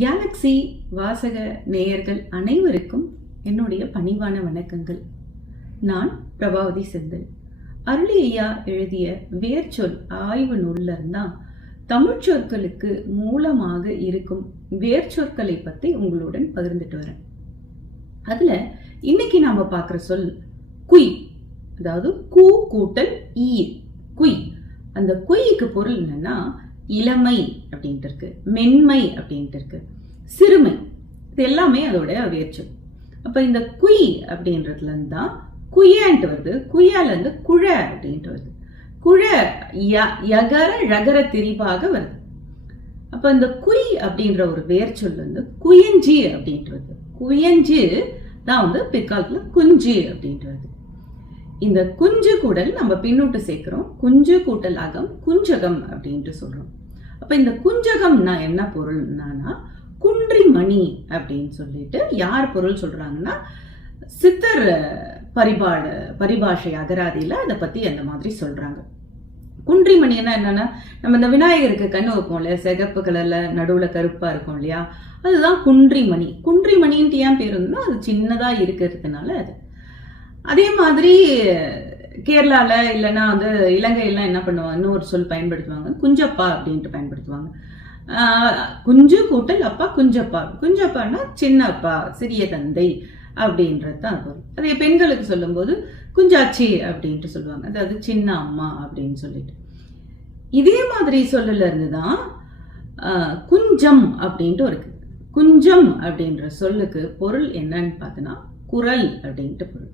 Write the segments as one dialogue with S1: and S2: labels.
S1: Galaxy வாசக நேயர்கள் அனைவருக்கும் என்னுடைய பணிவான வணக்கங்கள். நான் பிரபாவதி செந்தில். அருளியா எழுதிய வேர்ச்சொல் ஆய்வு நூல்ல இருந்தா தமிழ் சொற்களுக்கு மூலமாக இருக்கும் வேர்ச்சொற்களை பற்றி உங்களுடன் பகிர்ந்துட்டு வரேன். அதில் இன்னைக்கு நாம் பார்க்குற சொல் குய். அதாவது கூ கூட்டல் ஈ. குய். அந்த குய்க்கு பொருள் என்னன்னா இளமை அப்படின்ட்டு இருக்கு மென்மை அப்படின்ட்டு இருக்கு சிறுமை. இது எல்லாமே அதோட வேர்ச்சொல் அப்போ இந்த குய் அப்படின்றதுலேருந்து தான் குயன்ட்டு வருது. குயாலேருந்து குழ அப்படின்ட்டு வருது. குழ ய- யகர ழகர திரிபாக வருது. அப்போ இந்த குய் அப்படின்ற ஒரு வேர்ச்சொல் வந்து குயஞ்சி அப்படின்ட்டு வருது. குயஞ்சு தான் வந்து பிற்காலத்தில் குஞ்சு அப்படின்ட்டு வருது. இந்த குஞ்சு கூடல் நம்ம பின்னூட்டு சேர்க்கிறோம். குஞ்சு கூட்டல் அகம் குஞ்சகம் அப்படின்ட்டு சொல்றோம். அப்ப இந்த குஞ்சகம்னா என்ன பொருள்னா குன்றி மணி அப்படின்னு சொல்லிட்டு யார் பொருள் சொல்றாங்கன்னா சித்தர் பரிபாட பரிபாஷை அகராதியில அதை பத்தி அந்த மாதிரி சொல்றாங்க. குன்றிமணின்னா என்னன்னா நம்ம இந்த விநாயகருக்கு கண்ணு வைப்போம் இல்லையா? சிகப்பு கலர்ல நடுவுல கருப்பா இருக்கும் இல்லையா? அதுதான் குன்றிமணி. குன்றிமணின்ட்டு ஏன் பேர் அது சின்னதா இருக்கிறதுனால அது. அதே மாதிரி கேரளாவில் இல்லைன்னா வந்து இலங்கையெல்லாம் என்ன பண்ணுவாங்க இன்னொரு சொல் பயன்படுத்துவாங்க. குஞ்சப்பா அப்படின்ட்டு பயன்படுத்துவாங்க. குஞ்சு கூட்டல் அப்பா குஞ்சப்பா. குஞ்சப்பான்னா சின்ன அப்பா சிறிய தந்தை அப்படின்றது தான் வரும் அதே பெண்களுக்கு சொல்லும்போது குஞ்சாச்சி அப்படின்ட்டு சொல்லுவாங்க. அதாவது சின்ன அம்மா அப்படின்னு சொல்லிட்டு. இதே மாதிரி சொல்லல இருந்து தான் குஞ்சம் அப்படின்ட்டு இருக்கு. குஞ்சம் அப்படின்ற சொல்லுக்கு பொருள் என்னன்னு பார்த்தோன்னா குரல் அப்படின்ட்டு பொருள்.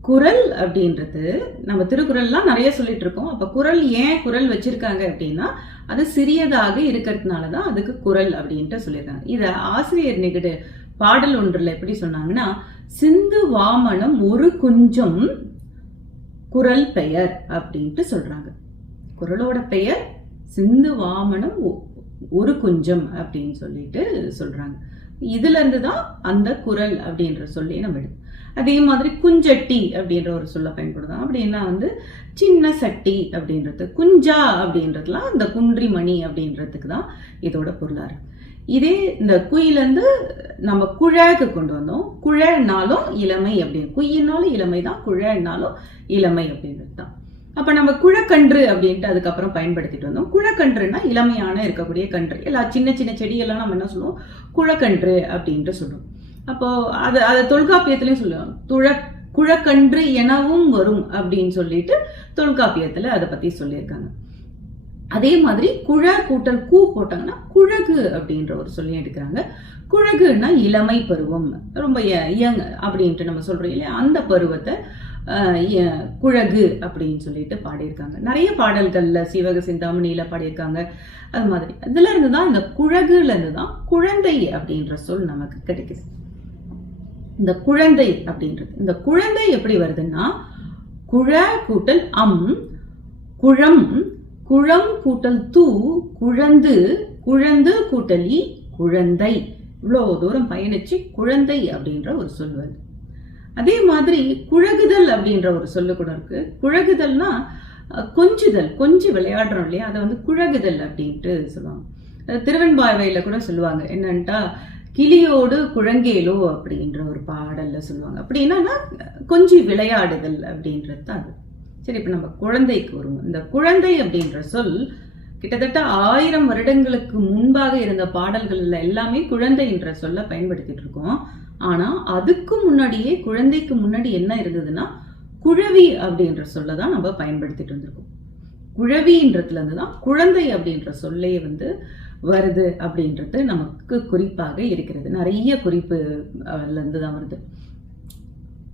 S1: குரல் அப்படின்றது நம்ம திருக்குறள்லாம் நிறைய சொல்லிட்டு இருக்கோம் அப்போ குரல் ஏன் குரல் வச்சிருக்காங்க அப்படின்னா அது சிறியதாக இருக்கிறதுனால தான் அதுக்கு குரல் அப்படின்ட்டு சொல்லியிருக்காங்க. இதை ஆசிரியர் நிகடு பாடல் ஒன்றில் எப்படி சொன்னாங்கன்னா சிந்து வாமனம் ஒரு குஞ்சம் குரல் பெயர் அப்படின்ட்டு சொல்றாங்க. குரலோட பெயர் சிந்து வாமனம் ஒ- ஒரு குஞ்சம் அப்படின்னு சொல்லிட்டு சொல்றாங்க. இதுல இருந்து தான் அந்த குரல் அப்படின்ற சொல்லி நம்ம எடுக்கணும் அதே மாதிரி குஞ்சட்டி அப்படின்ற ஒரு சொல்ல பயன்படுத்தும் அப்படின்னா வந்து சின்ன சட்டி அப்படின்றது குஞ்சா அப்படின்றதுலாம் அந்த குன்றி மணி அப்படின்றதுக்கு தான் இதோட பொருளாரு இதே இந்த குயிலேருந்து நம்ம குழாக்கு கொண்டு வந்தோம். குழனாலும் இளமை அப்படின்னு குயினாலும் இளமை தான் குழனாலும் இளமை அப்படின்றது தான் அப்போ நம்ம குழக்கன்று அப்படின்ட்டு அதுக்கப்புறம் பயன்படுத்திட்டு வந்தோம். குழக்கன்றுனா இளமையான இருக்கக்கூடிய கன்று. எல்லா சின்ன சின்ன செடியெல்லாம் நம்ம என்ன சொல்லுவோம்? குழக்கன்று அப்படின்ட்டு சொல்லுவோம். அப்போ அது அதை தொல்காப்பியத்திலையும் சொல்லுவோம் துழ குழக்கன்று எனவும் வரும் அப்படின்னு சொல்லிட்டு தொல்காப்பியத்தில் அதை பற்றி சொல்லியிருக்காங்க. அதே மாதிரி குழ கூட்டல் கூ போட்டாங்கன்னா குழகு அப்படின்ற ஒரு சொல்லி எடுக்கிறாங்க. குழகுன்னா இளமை பருவம். ரொம்ப யங் அப்படின்ட்டு நம்ம சொல்றோம் இல்லையா? அந்த பருவத்தை குழகு அப்படின்னு சொல்லிட்டு பாடியிருக்காங்க. நிறைய பாடல்கள்ல சிவக சிந்தாமணியில பாடியிருக்காங்க. அது மாதிரி. இதுல இருந்து தான் இந்த குழகுல இருந்து தான் குழந்தை அப்படின்ற சொல் நமக்கு கிடைக்குது. இந்த குழந்தை அப்படின்றது. இந்த குழந்தை எப்படி வருதுன்னா குழ கூட்டல் அம் குழம் குழம் கூட்டல் தூ குழந்து குழந்து கூட்டலி குழந்தை. இவ்வளோ தூரம் பயணிச்சு குழந்தை அப்படின்ற ஒரு சொல் வருது. அதே மாதிரி குழ அப்படின்ற ஒரு சொல்லு கூட இருக்கு. குழகுதல்னா கொஞ்சுதல் கொஞ்சம் விளையாடுறோம் இல்லையா? அதை வந்து குழகுதல் அப்படின்ட்டு சொல்லுவாங்க. திருவெண்பாவையில் கூட சொல்லுவாங்க. என்னன்ட்டா கிளியோடு குழங்கேலோ அப்படின்ற ஒரு பாடலில் சொல்லுவாங்க. அப்படின்னா கொஞ்சி விளையாடுதல் அப்படின்றது தான் அது. சரி இப்போ நம்ம குழந்தைக்கு வருவோம். இந்த குழந்தை அப்படின்ற சொல் கிட்டத்தட்ட ஆயிரம் வருடங்களுக்கு முன்பாக இருந்த பாடல்கள்ல எல்லாமே குழந்தை என்ற சொல்ல பயன்படுத்திட்டு இருக்கோம். ஆனா அதுக்கு முன்னாடியே குழந்தைக்கு முன்னாடி என்ன இருந்ததுன்னா குழவி அப்படின்ற சொல்ல தான் நம்ம பயன்படுத்திட்டு வந்திருக்கோம். குழவின்றதுலேருந்து தான் குழந்தை அப்படின்ற சொல்லே வந்து வருது அப்படின்றது நமக்கு குறிப்பாக இருக்கிறது. நிறைய குறிப்புலேருந்து இருந்து தான் வருது.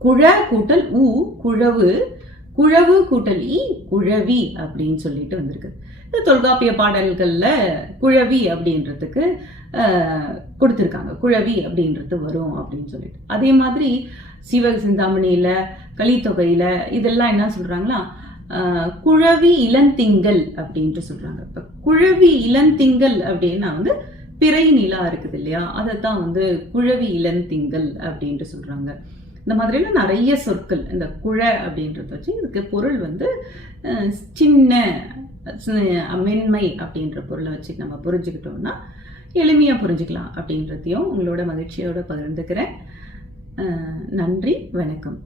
S1: குழ கூட்டல் ஊ குழவு குழவு கூட்டல் ஈ குழவி அப்படின்னு சொல்லிட்டு வந்திருக்கு. தொல்காப்பிய பாடல்கள்ல குழவி அப்படின்றதுக்கு கொடுத்துருக்காங்க. குழவி அப்படின்றது வரும் அப்படின்னு சொல்லிட்டு. அதே மாதிரி சிவ சிந்தாமணியில கலித்தொகையில் இதெல்லாம் என்ன சொல்கிறாங்களா குழவி இளந்திங்கள் அப்படின்ட்டு சொல்கிறாங்க இப்போ குழவி இளந்திங்கள் அப்படின்னா வந்து பிறை நிலா இருக்குது இல்லையா? அதை தான் வந்து குழவி இளந்திங்கள் அப்படின்ட்டு சொல்கிறாங்க இந்த மாதிரிலாம் நிறைய சொற்கள் இந்த குழ அப்படின்றத வச்சு இதுக்கு பொருள் வந்து சின்ன மென்மை அப்படின்ற பொருளை வச்சு நம்ம புரிஞ்சுக்கிட்டோம்னா எளிமையாக புரிஞ்சுக்கலாம் அப்படின்றதையும் உங்களோட மகிழ்ச்சியோடு பகிர்ந்துக்கிறேன். நன்றி வணக்கம்.